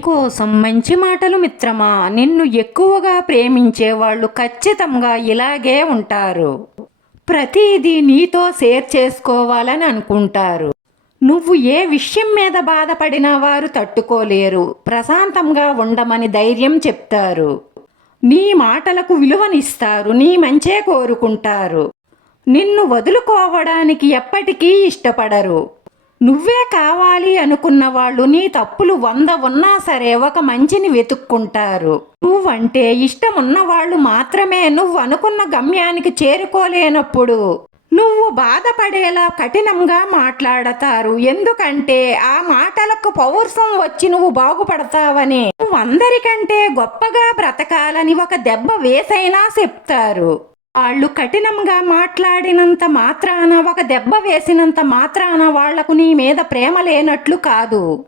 కోసం మంచి మాటలు మిత్రమా? నిన్ను ఎక్కువగా ప్రేమించే వాళ్ళు ఖచ్చితంగా ఇలాగే ఉంటారు. ప్రతిదీ నీతో షేర్ చేసుకోవాలని అనుకుంటారు. నువ్వు ఏ విషయం మీద బాధపడినా వారు తట్టుకోలేరు. ప్రశాంతంగా ఉండమని ధైర్యం చెప్తారు. నీ మాటలకు విలువనిస్తారు. నీ మంచే కోరుకుంటారు. నిన్ను వదులుకోవడానికి ఎప్పటికీ ఇష్టపడరు. నువ్వే కావాలి అనుకున్న వాళ్ళు నీ తప్పులు వంద ఉన్నా సరే ఒక మంచిని వెతుక్కుంటారు. నువ్వంటే ఇష్టం వాళ్ళు మాత్రమే నువ్వు అనుకున్న గమ్యానికి చేరుకోలేనప్పుడు నువ్వు బాధపడేలా కఠినంగా మాట్లాడతారు. ఎందుకంటే ఆ మాటలకు పౌరుషం వచ్చి నువ్వు బాగుపడతావని నువ్వు అందరికంటే గొప్పగా బ్రతకాలని ఒక దెబ్బ వేసైనా చెప్తారు. వాళ్ళు కఠినంగా మాట్లాడినంత మాత్రాన ఒక దెబ్బ వేసినంత మాత్రాన వాళ్ళకు నీ మీద ప్రేమ లేనట్లు కాదు.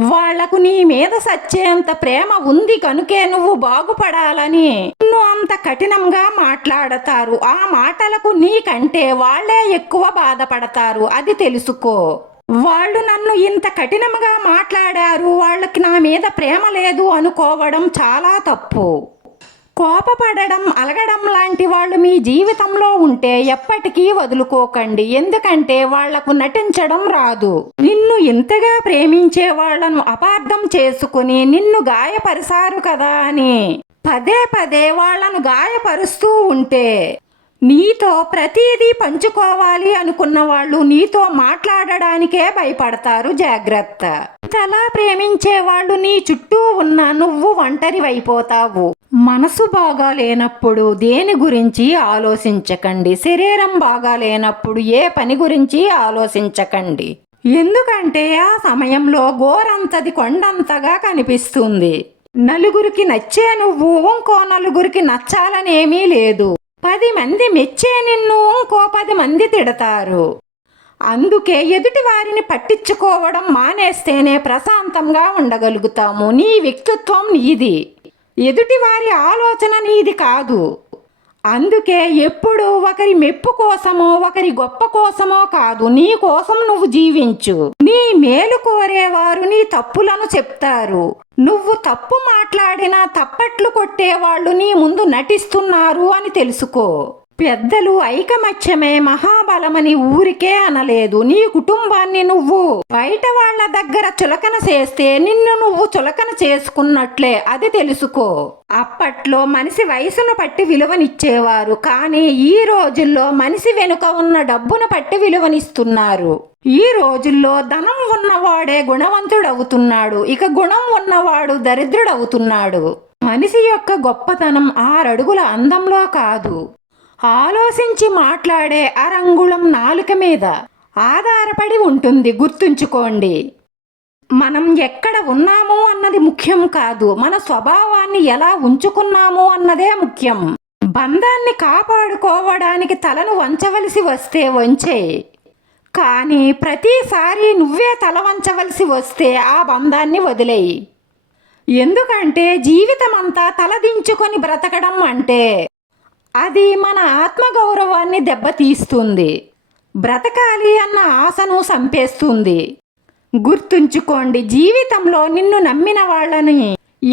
వాళ్ళకు నీ మీద సచ్చేంత ప్రేమ ఉంది కనుకే నువ్వు బాగుపడాలని నువ్వు అంత కఠినంగా మాట్లాడతారు. ఆ మాటలకు నీకంటే వాళ్ళే ఎక్కువ బాధపడతారు. అది తెలుసుకో. వాళ్ళు నన్ను ఇంత కఠినంగా మాట్లాడారు. వాళ్ళకి నా మీద ప్రేమ లేదు అనుకోవడం చాలా తప్పు. కోపపడడం అలగడం లాంటి వాళ్ళు మీ జీవితంలో ఉంటే ఎప్పటికీ వదులుకోకండి. ఎందుకంటే వాళ్ళకు నటించడం రాదు. నిన్ను ఇంతగా ప్రేమించే వాళ్ళను అపార్థం చేసుకుని నిన్ను గాయపరిచారు కదా అని పదే పదే వాళ్ళను గాయపరుస్తూ ఉంటే నీతో ప్రతిదీ పంచుకోవాలి అనుకున్న వాళ్ళు నీతో మాట్లాడడానికే భయపడతారు జాగ్రత్త. ఇంతలా ప్రేమించే వాళ్ళు నీ చుట్టూ ఉన్న నువ్వు ఒంటరివైపోతావు. మనసు బాగా లేనప్పుడు దేని గురించి ఆలోచించకండి. శరీరం బాగా లేనప్పుడు ఏ పని గురించి ఆలోచించకండి. ఎందుకంటే ఆ సమయంలో గోరంతది కొండంతగా కనిపిస్తుంది. నలుగురికి నచ్చే నువ్వు ఇంకో నలుగురికి నచ్చాలనేమీ లేదు. పది మంది మెచ్చే నిన్ను ఇంకో పది మంది తిడతారు. అందుకే ఎదుటి వారిని పట్టించుకోవడం మానేస్తేనే ప్రశాంతంగా ఉండగలుగుతాము. నీ వ్యక్తిత్వం నీది. ఎదుటి వారి ఆలోచన నీది కాదు. అందుకే ఎప్పుడు ఒకరి మెప్పు కోసమో ఒకరి గొప్ప కోసమో కాదు. నీ కోసం నువ్వు జీవించు. నీ మేలు కోరేవారు నీ తప్పులను చెప్తారు. నువ్వు తప్పు మాట్లాడినా తప్పట్లు కొట్టేవాళ్ళు నీ ముందు నటిస్తున్నారు అని తెలుసుకో. పెద్దలు ఐకమత్యమే మహాబలమని ఊరికే అనలేదు. నీ కుటుంబాన్ని నువ్వు బయట వాళ్ళ దగ్గర చులకన చేస్తే నిన్ను నువ్వు చులకన చేసుకున్నట్లే. అది తెలుసుకో. అప్పట్లో మనిషి వయసును పట్టి విలువనిచ్చేవారు. కానీ ఈ రోజుల్లో మనిషి వెనుక ఉన్న డబ్బును పట్టి విలువనిస్తున్నారు. ఈ రోజుల్లో ధనం ఉన్నవాడే గుణవంతుడవుతున్నాడు. ఇక గుణం ఉన్నవాడు దరిద్రుడవుతున్నాడు. మనిషి యొక్క గొప్పతనం ఆరడుగుల అందంలో కాదు. ఆలోచించి మాట్లాడే అరంగుళం నాలుక మీద ఆధారపడి ఉంటుంది గుర్తుంచుకోండి. మనం ఎక్కడ ఉన్నాము అన్నది ముఖ్యం కాదు. మన స్వభావాన్ని ఎలా ఉంచుకున్నాము అన్నదే ముఖ్యం. బంధాన్ని కాపాడుకోవడానికి తలను వంచవలసి వస్తే వంచే. కానీ ప్రతిసారి నువ్వే తల వంచవలసి వస్తే ఆ బంధాన్ని వదిలేయి. ఎందుకంటే జీవితమంతా తలదించుకొని బ్రతకడం అంటే అది మన ఆత్మగౌరవాన్ని దెబ్బతీస్తుంది. బ్రతకాలి అన్న ఆశను చంపేస్తుంది గుర్తుంచుకోండి జీవితంలో నిన్ను నమ్మిన వాళ్ళని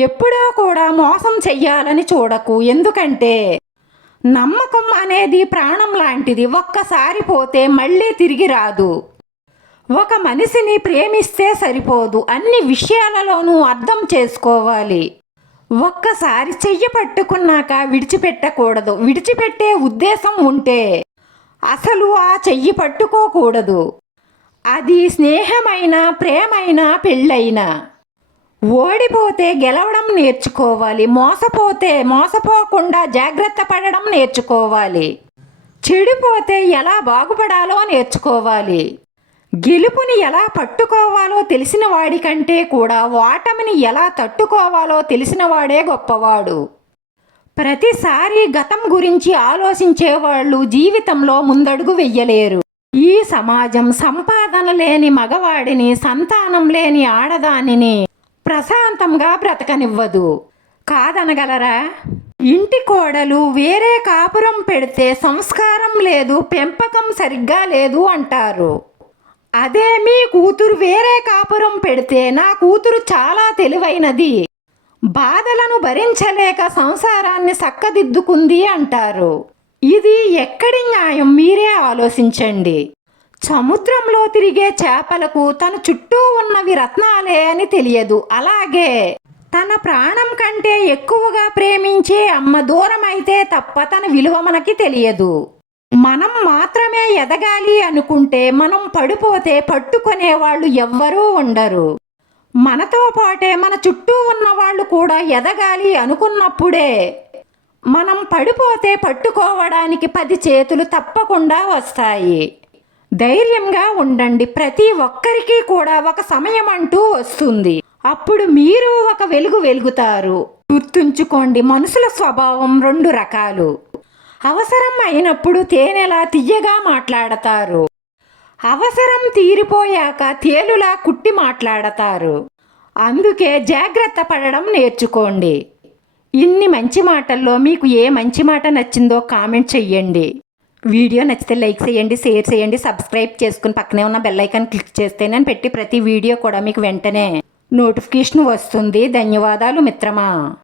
ఎప్పుడో కూడా మోసం చెయ్యాలని చూడకు. ఎందుకంటే నమ్మకం అనేది ప్రాణం లాంటిది. ఒక్కసారి పోతే మళ్ళీ తిరిగి రాదు. ఒక మనిషిని ప్రేమిస్తే సరిపోదు. అన్ని విషయాలలోనూ అర్థం చేసుకోవాలి. ఒక్కసారి చెయ్యి పట్టుకున్నాక విడిచిపెట్టకూడదు. విడిచిపెట్టే ఉద్దేశం ఉంటే అసలు ఆ చెయ్యి పట్టుకోకూడదు. అది స్నేహమైన ప్రేమైన పెళ్ళైనా. ఓడిపోతే గెలవడం నేర్చుకోవాలి. మోసపోతే మోసపోకుండా జాగ్రత్త పడడం నేర్చుకోవాలి. చెడిపోతే ఎలా బాగుపడాలో నేర్చుకోవాలి. గెలుపుని ఎలా పట్టుకోవాలో తెలిసిన వాడికంటే కూడా ఓటమిని ఎలా తట్టుకోవాలో తెలిసిన వాడే గొప్పవాడు. ప్రతిసారి గతం గురించి ఆలోచించేవాళ్ళు జీవితంలో ముందడుగు వెయ్యలేరు ఈ సమాజం సంపాదన లేని మగవాడిని సంతానం లేని ఆడదానిని ప్రశాంతంగా బ్రతకనివ్వదు. కాదనగలరా? ఇంటి కోడలు వేరే కాపురం పెడితే సంస్కారం లేదు పెంపకం సరిగ్గా లేదు అంటారు. అదే మీ కూతురు వేరే కాపురం పెడితే నా కూతురు చాలా తెలివైనది. బాధలను భరించలేక సంసారాన్ని సక్కదిద్దుకుంది అంటారు. ఇది ఎక్కడి న్యాయం మీరే ఆలోచించండి. సముద్రంలో తిరిగే చేపలకు తన చుట్టూ ఉన్నవి రత్నాలే అని తెలియదు. అలాగే తన ప్రాణం కంటే ఎక్కువగా ప్రేమించే అమ్మ దూరం అయితే తప్ప తన విలువ మనకి తెలియదు. మనం మాత్రమే ఎదగాలి అనుకుంటే మనం పడిపోతే పట్టుకునే వాళ్ళు ఎవ్వరూ ఉండరు. మనతో పాటే మన చుట్టూ ఉన్న వాళ్ళు కూడా ఎదగాలి అనుకున్నప్పుడే మనం పడిపోతే పట్టుకోవడానికి పది చేతులు తప్పకుండా వస్తాయి. ధైర్యంగా ఉండండి ప్రతి ఒక్కరికి కూడా ఒక సమయం అంటూ వస్తుంది. అప్పుడు మీరు ఒక వెలుగు వెలుగుతారు. గుర్తుంచుకోండి మనుషుల స్వభావం రెండు రకాలు. అవసరం అయినప్పుడు తేనెలా తియ్యగా మాట్లాడతారు? అవసరం తీరిపోయాక తేలులా కుట్టి మాట్లాడతారు. అందుకే జాగ్రత్త పడడం నేర్చుకోండి. ఇన్ని మంచి మాటల్లో మీకు ఏ మంచి మాట నచ్చిందో కామెంట్ చెయ్యండి. వీడియో నచ్చితే లైక్ చేయండి షేర్ చేయండి సబ్స్క్రైబ్ చేసుకుని పక్కనే ఉన్న బెల్ ఐకాన్ క్లిక్ చేస్తే నేను పెట్టి ప్రతి వీడియో కూడా మీకు వెంటనే నోటిఫికేషన్ వస్తుంది. ధన్యవాదాలు మిత్రమా.